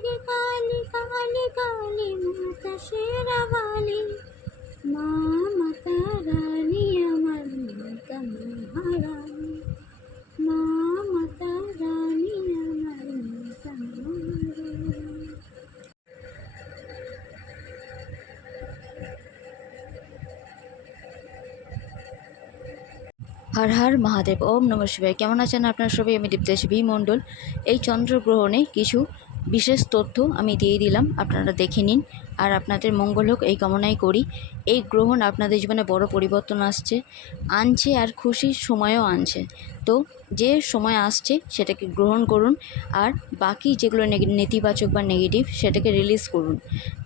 गे काली काली काली माता शेरावाली माँ माता रानी अमर माता महारानी माँ माता रानी अमर माता महारानी। हर हर महादेव। ओम नमः शिवाय। केमन आছেন আপনারা সবাই? আমি দীপ্তেশ বি মণ্ডল। এই চন্দ্রগ্রহণে কিছু বিশেষ তথ্য আমি দিয়ে দিলাম, আপনারা দেখে নিন আর আপনাদের মঙ্গল হোক এই কামনাই করি। এই গ্রহণ আপনাদের জীবনে বড় পরিবর্তন আনছে আর খুশির সময়ও আনছে। তো যে সময় আসছে সেটাকে গ্রহণ করুন আর বাকি যেগুলো নেতিবাচক বা নেগেটিভ সেটাকে রিলিজ করুন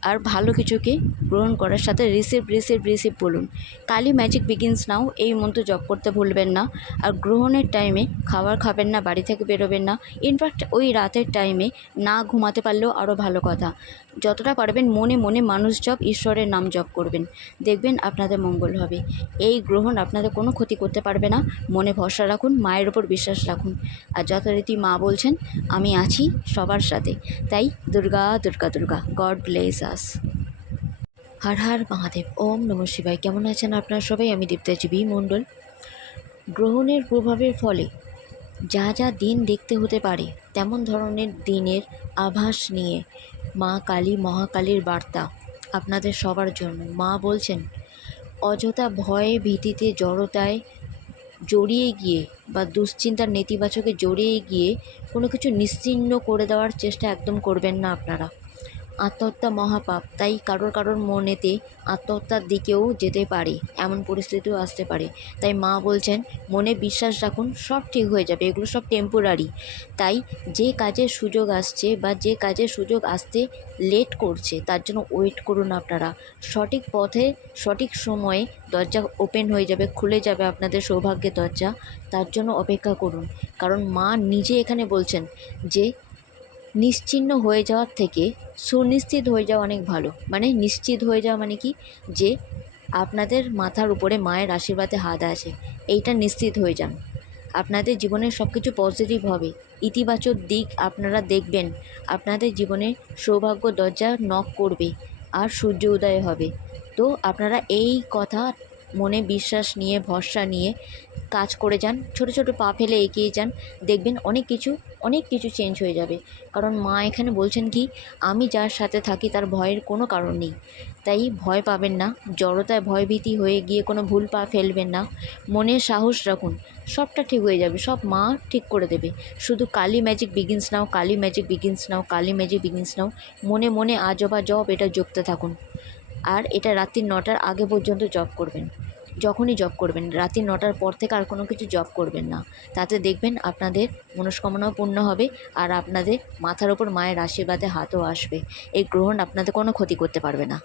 আর ভালো কিছুকে গ্রহণ করার সাথে রিসিভ রিসিভ রিসিভ বলুন। কালি ম্যাজিক বিগিনস নাও এই মন্ত্র জপ করতে ভুলবেন না। আর গ্রহণের টাইমে খাবার খাবেন না, বাড়ি থেকে বেরোবেন না। ইনফ্যাক্ট ওই রাতের টাইমে না ঘুমাতে পারলেও আরও ভালো কথা, যতটা পারবেন মনে মনে মানুষ জপ, ঈশ্বরের নাম জপ করবেন, দেখবেন আপনাদের মঙ্গল হবে। এই গ্রহণ আপনাদের কোনো ক্ষতি করতে পারবে না। মনে ভরসা রাখুন, মায়ের ওপর বিশ্বাস রাখুন। আর যথারীতি মা বলছেন আমি আছি সবার সাথে। তাই Durga Durga Durga, God bless us. Har Har Mahadev. Om নমঃ শিবায়। কেমন আছেন আপনারা সবাই? আমি দীপ্তেশ বি মণ্ডল। গ্রহণের প্রভাবের ফলে যা যা দিন দেখতে হতে পারে তেমন ধরনের দিনের আভাস নিয়ে মা কালী মহাকালীর বার্তা আপনাদের সবার জন্য। মা বলছেন অযথা ভয়ে ভীতিতে জড়তায় জড়িয়ে গিয়ে বা দুশ্চিন্তার নেতিবাচকে জড়িয়ে গিয়ে কোনো কিছু নিশ্চিহ্ন করে দেওয়ার চেষ্টা একদম করবেন না আপনারা। আত্মহত্যা মহাপাপ, তাই কারোর মনেতে আত্মহত্যার দিকেও যেতে পারে, এমন পরিস্থিতিও আসতে পারে। তাই মা বলছেন মনে বিশ্বাস রাখুন, সব ঠিক হয়ে যাবে, এগুলো সব টেম্পোরারি। তাই যে কাজের সুযোগ আসছে বা যে কাজের সুযোগ আসতে লেট করছে তার জন্য ওয়েট করুন আপনারা। সঠিক পথে সঠিক সময়ে দরজা ওপেন হয়ে যাবে, খুলে যাবে আপনাদের সৌভাগ্যের দরজা, তার জন্য অপেক্ষা করুন। কারণ মা নিজে এখানে বলছেন যে নিশ্চিহ্ন হয়ে যাওয়ার থেকে সুনিশ্চিত হয়ে যাওয়া অনেক ভালো। মানে নিশ্চিত হয়ে যাওয়া মানে কি, যে আপনাদের মাথার উপরে মায়ের আশীর্বাদে হাত আছে, এইটা নিশ্চিত হয়ে যান। আপনাদের জীবনে সব কিছু পজিটিভ হবে, ইতিবাচক দিক আপনারা দেখবেন। আপনাদের জীবনে সৌভাগ্য দরজা নক করবে আর সূর্য উদয় হবে। তো আপনারা এই কথা মনে বিশ্বাস নিয়ে ভরসা নিয়ে কাজ করে যান, ছোট ছোট পা ফেলে এগিয়ে যান, দেখবেন অনেক কিছু চেঞ্জ হয়ে যাবে। কারণ মা এখানে বলছেন কি, আমি যার সাথে থাকি তার ভয়ের কোনো কারণ নেই। তাই ভয় পাবেন না, জড়তায় ভয়ভীতি হয়ে গিয়ে কোনো ভুল পা ফেলবেন না। মনে সাহস রাখুন, সবটা ঠিক হয়ে যাবে, সব মা ঠিক করে দেবে। শুধু কালী ম্যাজিক বিগিনস নাও, কালী ম্যাজিক বিগিনস নাও, কালী ম্যাজিক বিগিনস নাও, মনে মনে আজবা জপ এটা জপতে থাকুন। আর এটা রাত্রি 9টার আগে পর্যন্ত জপ করবেন। যখনই জপ করবেন, রাত্রি 9টার পর থেকে আর কোনো কিছু জপ করবেন না। তাতে দেখবেন আপনাদের মনস্কামনাও পূর্ণ হবে আর আপনাদের মাথার ওপর মায়ের আশীর্বাদে হাতও আসবে। এই গ্রহণ আপনাদের কোনো ক্ষতি করতে পারবে না।